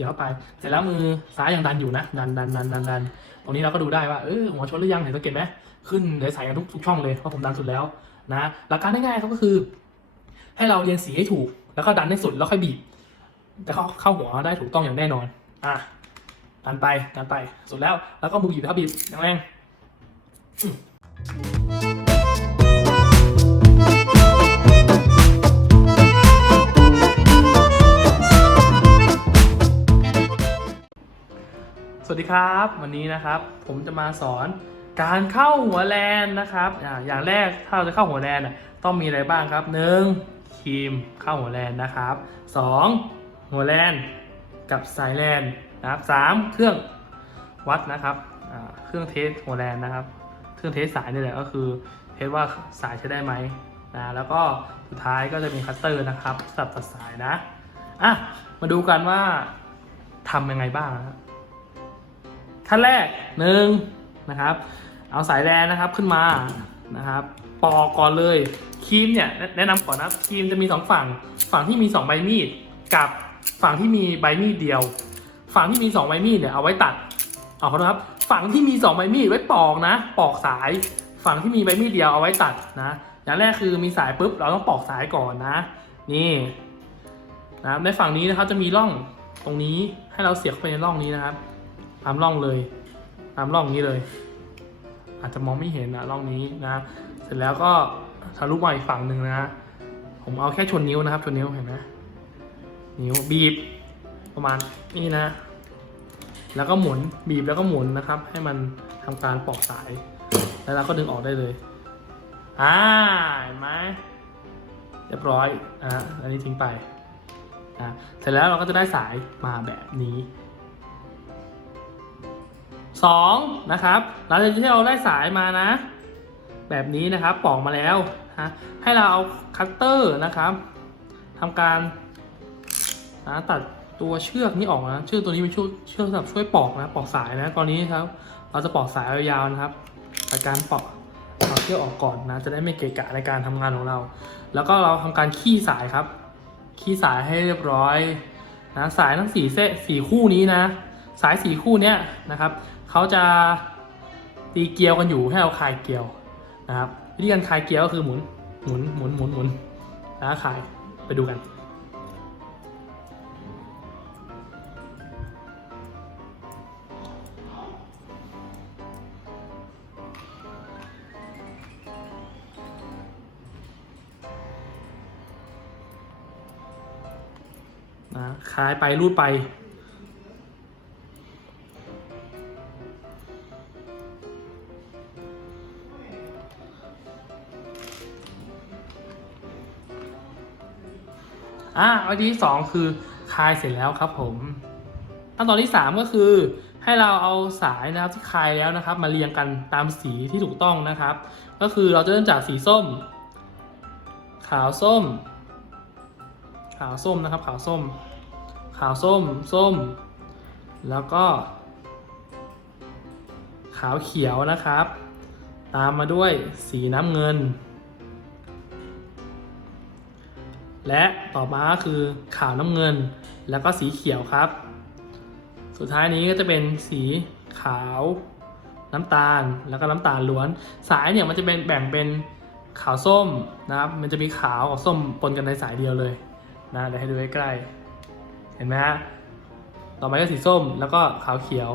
สียบเข้าไป เสร็จแล้วมือซ้ายยังดันอยู่นะ ดันดันดันดันดันตรงนี้เราก็ดูได้ว่า เออหัวชนหรือยังเห็นสังเกตไหมขึ้นใสๆกันทุกทุกช่องเลย เพราะผมดันสุดแล้วนะ หลักการง่ายๆก็คือ ให้เราเรียงสีให้ถูก แล้วก็ดันให้สุดแล้วค่อยบีบจะเข้าเข้าหัวได้ถูกต้องอย่างแน่นอน อะ ดันไป ดันไป สุดแล้ว แล้วก็มือบีบแล้วบีบแรงๆ ดีครับ วันนี้นะครับผมจะมาสอนการเข้าหัวแลนนะครับออย่างแรกถ้าเราจะเข้าหัวแลนต้องมีอะไรบ้างครับหนึ่งครีมเข้าหัวแลนนะครับสองหัวแลนกับสายแลนนะครับสามเครื่องวัดนะครับเครื่องเทสหัวแลนนะครับ เครื่องเทสสายนี่แหละก็คือเทสว่าสายใช้ได้ไหมนะแล้วก็สุดท้ายก็จะมีคัตเตอร์นะครับสำหรับตัดสายนะอะมาดูกันว่าทำยังไงบ้างนะ ครับขั้นแรกหนึ่งนะครับ เอาสายแลนนะครับขึ้นมานะครับปอกก่อนเลยครีมเนี่ยแนะนะนำก่อนนะครีมจะมีสองฝั่ง ฝั่งที่มีสองใบมีดกับฝั่งที่มีใบมีดเดียว ฝั่งที่มีสองใบมีดเนี่ยเอาไว้ตัดเอาขอโทษครับ ฝั่งที่มีสองใบมีดไว้ปอกนะ ปอกสาย ฝั่งที่มีใบมีดเดียวเอาไว้ตัดนะอย่างแรกคือมีสายปุ๊บเราต้องปอกสายก่อนนะ นี่นะในฝั่งนี้นะครับจะมีร่องตรงนี้ให้เราเสียบเข้าไปในร่องนี้นะครับ ตามร่องเลย ตามร่องนี้เลย อาจจะมองไม่เห็นนะร่องนี้นะ เสร็จแล้วก็ทะลุมาอีกฝั่งหนึ่งนะ ผมเอาแค่ชนนิ้วนะครับชนนิ้วเห็นไหมนิ้วบีบประมาณนี้นะ แล้วก็หมุนบีบแล้วก็หมุนนะครับ ให้มันทำการปอกสาย แล้วเราก็ดึงออกได้เลยอ่าเห็นไหมเรียบร้อยอะอันนี้ทิ้งไปนะเสร็จแล้วเราก็จะได้สายมาแบบนี้ สองนะครับหลังจากที่เราได้สายมานะ แบบนี้นะครับปอกมาแล้วนะให้เราเอาคัตเตอร์นะครับทำการนะตัดตัวเชือกนี้ออกนะเชือกตัวนี้เป็นเชือกเชือกสำหรับช่วยปอกนะปอกสายนะตอนนี้ครับ เราจะปอกสายยาวๆนะครับโดยการปอกเอาเชือกออกก่อนนะ จะได้ไม่เกะกะในการทำงานของเรา แล้วก็เราทำการขี้สายครับ ขี้สายให้เรียบร้อยนะสายทั้งสี่เส้นสี่คู่นี้นะ สายสี่คู่เนี้ยนะครับเขาจะตีเกลียวกันอยู่ให้เราคลายเกลียวนะครับวิธีการคลายเกลียวก็คือหมุนหมุนหมุนหมุนหมุนแล้วคลายไปดูกันนะคลายไปรูดไป อ่าวิธีที่สองคือคลายเสร็จแล้วครับผมขั้นตอนที่สามก็คือให้เราเอาสายนะครับที่คลายแล้วนะครับ มาเรียงกันตามสีที่ถูกต้องนะครับ ก็คือเราจะเริ่มจากสีส้ม ขาวส้ม ขาวส้มนะครับ ขาวส้ม ขาวส้มส้ม แล้วก็ ขาวเขียวนะครับ ตามมาด้วยสีน้ำเงิน และต่อมาก็คือขาวน้ำเงิน แล้วก็สีเขียวครับ สุดท้ายนี้ก็จะเป็นสีขาวน้ำตาลแล้วก็น้ำตาลล้วน สายเนี่ยมันจะเป็นแบ่งเป็นขาวส้มนะครับ มันจะมีขาวกับส้มปนกันในสายเดียวเลยนะเดี๋ยวให้ดูใกล้ๆเห็นไหมฮะต่อไปก็สีส้มแล้วก็ขาวเขียว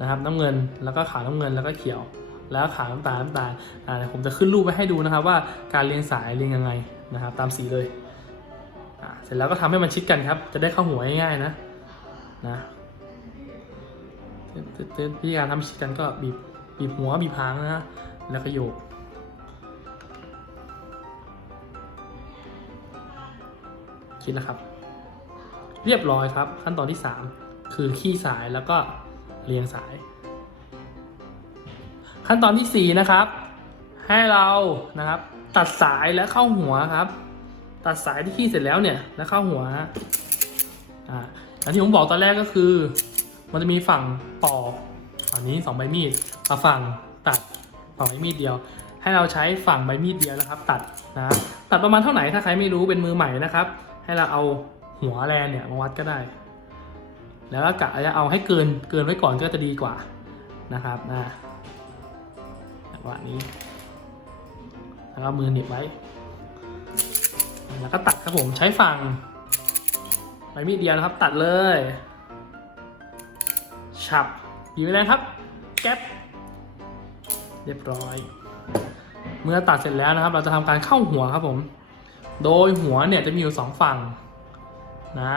นะครับ น้ำเงินแล้วก็ขาวน้ำเงินแล้วก็เขียว แล้วขาวน้ำตาลน้ำตาลอ่าเดี๋ยวผมจะขึ้นรูปไว้ให้ดูนะครับว่าการเรียงสายเรียงยังไงนะครับ ตามสีเลย เสร็จแล้วก็ทำให้มันชิดกันครับ จะได้เข้าหัวง่ายๆนะ นะเต้นเต้นวิธีการทำชิดกันก็บีบบีบหัวบีบหางนะแล้วก็โยกคิดแล้วครับ เรียบร้อยครับ ขั้นตอนที่ 3 คือขี้สายแล้วก็เรียงสาย ขั้นตอนที่ 4 นะครับ ให้เรานะครับ ตัดสายและเข้าหัวครับ ตัดสายที่ขี้เสร็จแล้วเนี่ยแล้วเข้าหัวฮะอ่าอันที่ผมบอกตอนแรกก็คือ มันจะมีฝั่งปอกฝั่งนี้สองใบมีดกับฝั่งตัดฝั่งใบมีดเดียว ให้เราใช้ฝั่งใบมีดเดียวนะครับ ตัดนะตัดประมาณเท่าไหร่ถ้าใครไม่รู้เป็นมือใหม่นะครับ ให้เราเอาหัวแลนเนี่ยมาวัดก็ได้ แล้วก็กะจะเอาให้เกินเกินไว้ก่อนก็จะดีกว่านะครับนะจังหวะนี้แล้วก็มือเหน็บไว้ แล้วก็ตัดครับผมใช้ฝั่งใบมีดเดียวนะครับ ตัดเลยฉับยิบไปเลยครับ แก๊ปเรียบร้อย เมื่อตัดเสร็จแล้วนะครับ เราจะทำการเข้าหัวครับผม โดยหัวเนี่ยจะมีอยู่สองฝั่งนะ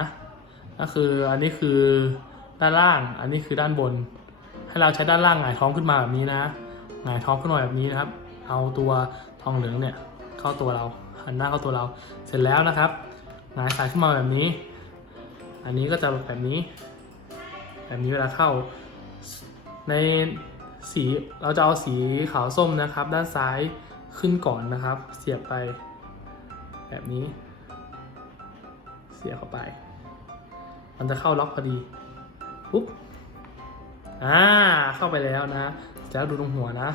ก็คืออันนี้คือด้านล่าง อันนี้คือด้านบน ให้เราใช้ด้านล่างหงายท้องขึ้นมาแบบนี้นะหงายท้องขึ้นมาแบบนี้นะครับ เอาตัวทองเหลืองเนี่ยเข้าตัวเรา หันหน้าเข้าตัวเราเสร็จแล้วนะครับหงายสายขึ้นมาแบบนี้ อันนี้ก็จะแบบนี้ แบบนี้เวลาเข้า ในสีเราจะเอาสีขาวส้มนะครับ ด้านซ้ายขึ้นก่อนนะครับ เสียบไป แบบนี้ เสียบเข้าไป มันจะเข้าล็อกพอดีปุ๊บอ่าเข้าไปแล้วนะแล้วดูตรงหัวนะ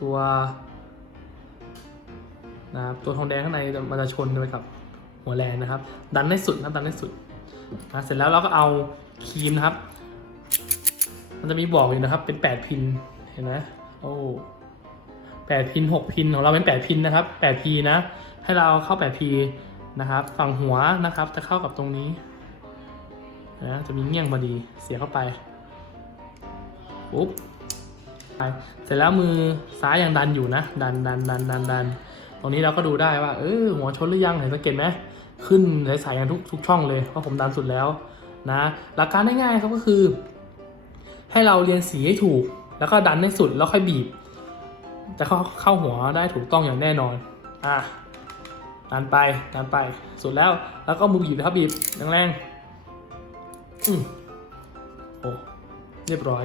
ตัว นะครับตัวทองแดงข้างในมันจะชนไปกับหัวแลนนะครับ ดันให้สุดนะดันให้สุดนะเสร็จแล้วเราก็เอาครีมนะครับ มันจะมีบอกอยู่นะครับ เป็น 8 พินเห็นไหมโอ้แปดพิน6พินของเราเป็น8พินนะครับ8พีนะ ให้เราเข้า8พีนะครับ ฝั่งหัวนะครับ จะเข้ากับตรงนี้นะจะมีเงี้ยงพอดีเสียเข้าไปปุ๊บไปเสร็จแล้วมือซ้ายยังดันอยู่นะ ดันดันดันดันดัน ตรงนี้เราก็ดูได้ว่าเออหัวชนหรือยังเห็นสังเกตไหมขึ้นใสๆกันทุกทุกช่องเลยเพราะผมดันสุดแล้วนะหลักการง่ายๆครับก็คือ ให้เราเรียนสีให้ถูก แล้วก็ดันให้สุดแล้วค่อยบีบจะเข้าเข้าหัวได้ถูกต้องอย่างแน่นอนอะดันไปดันไปสุดแล้วแล้วก็มือบีบนะครับบีบแรงๆอืมโอ้เรียบร้อย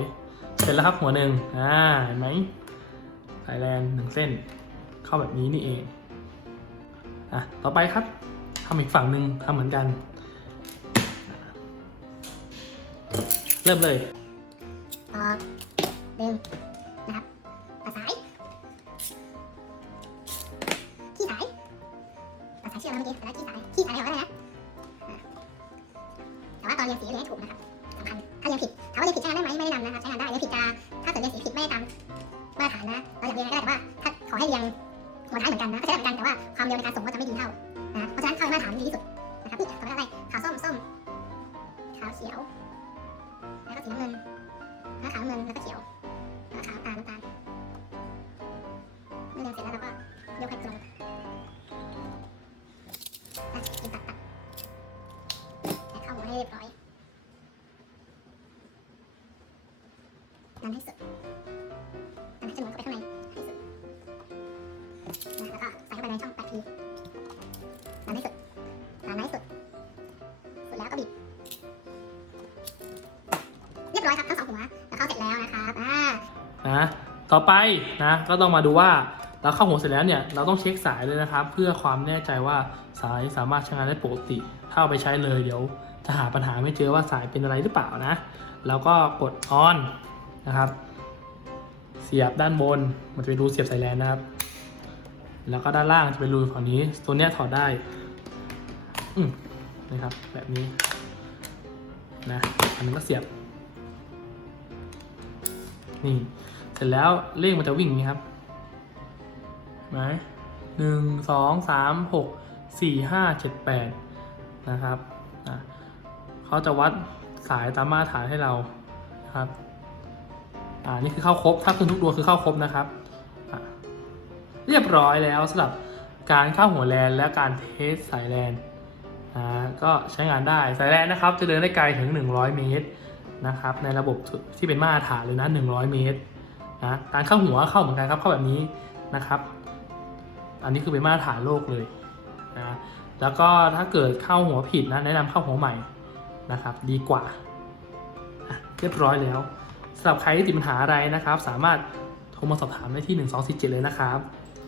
เสร็จแล้วครับหัวหนึ่งอ่าเห็นไหมสายแลนหนึ่งเส้น เข้าแบบนี้นี่เองอะต่อไปครับทำอีกฝั่งหนึ่งทำเหมือนกัน เริ่มเลยออกดึงนะครับตัดสายขี้สายตัดสายเชื่อมนะเมื่อกี้แต่ละขี้สายขี้สายแถวนั้นนะอ่าแต่ว่าตอนเรียนสีเรียนให้ถูกนะครับสำคัญถ้าเรียนผิดถามว่าเรียนผิดใช้งานได้ไหมไม่แนะนำนะครับใช้งานได้เรียนผิดจะถ้าเกิดเรียนสีผิดไม่ได้ตามมาตรฐานนะเราอยากเรียนอะไรก็ได้แต่ว่าถ้าขอให้เรียงหัวท้าย เหมือนกันนะก็ใช้ได้เหมือนกันแต่ว่าความเร็วในการส่งก็จะ แล้วก็ใส่เข้าไปในช่องแปดทีดันให้สุดดันให้สุด สุดแล้วก็บีบ เรียบร้อยครับทั้งสองหัวแล้วเข้าเสร็จแล้วนะครับอ่า นะต่อไปนะก็ต้องมาดูว่าเราเข้าหัวเสร็จแล้วเนี่ยเราต้องเช็คสายเลยนะครับ เพื่อความแน่ใจว่าสายสามารถใช้งานได้ปกติถ้าเอาไปใช้เลยเดี๋ยวจะหาปัญหาไม่เจอว่าสายเป็นอะไรหรือเปล่านะ แล้วก็กดออนนะครับ เสียบด้านบนมันจะเป็นรูเสียบสายแลนนะครับ แล้วก็ด้านล่างจะเป็นรูฝั่งนี้ ตัวเนี้ยถอดได้อืนะครับ แบบนี้ นะ อันนี้ก็เสียบ นี่ เสร็จแล้วเลขมันจะวิ่งอย่างนี้ครับห็นไหมหนึ่งสองสามหกสี่ห้าเจ็ดแปดนะครับอะเขาจะวัดสายตามมาตรฐานให้เรานะครับ อ่า นี่คือเข้าครบ ถ้าคืนทุกดวงคือเข้าครบนะครับ เรียบร้อยแล้วสำหรับการเข้าหัวแลนและการเทสสายแลนอ่าก็ใช้งานได้สายแลนนะครับจะเดินได้ไกลถึง 100 เมตรนะครับในระบบที่เป็นมาตรฐานเลยนะ 100 เมตรนะการเข้าหัวเข้าเหมือนกันครับเข้าแบบนี้นะครับ อันนี้คือเป็นมาตรฐานโลกเลยนะแล้วก็ถ้าเกิดเข้าหัวผิดนะแนะนำเข้าหัวใหม่นะครับ ดีกว่าเรียบร้อยแล้วสำหรับใครที่ติดปัญหาอะไรนะครับ สามารถโทรมาสอบถามได้ที่ 1247 เลยนะครับ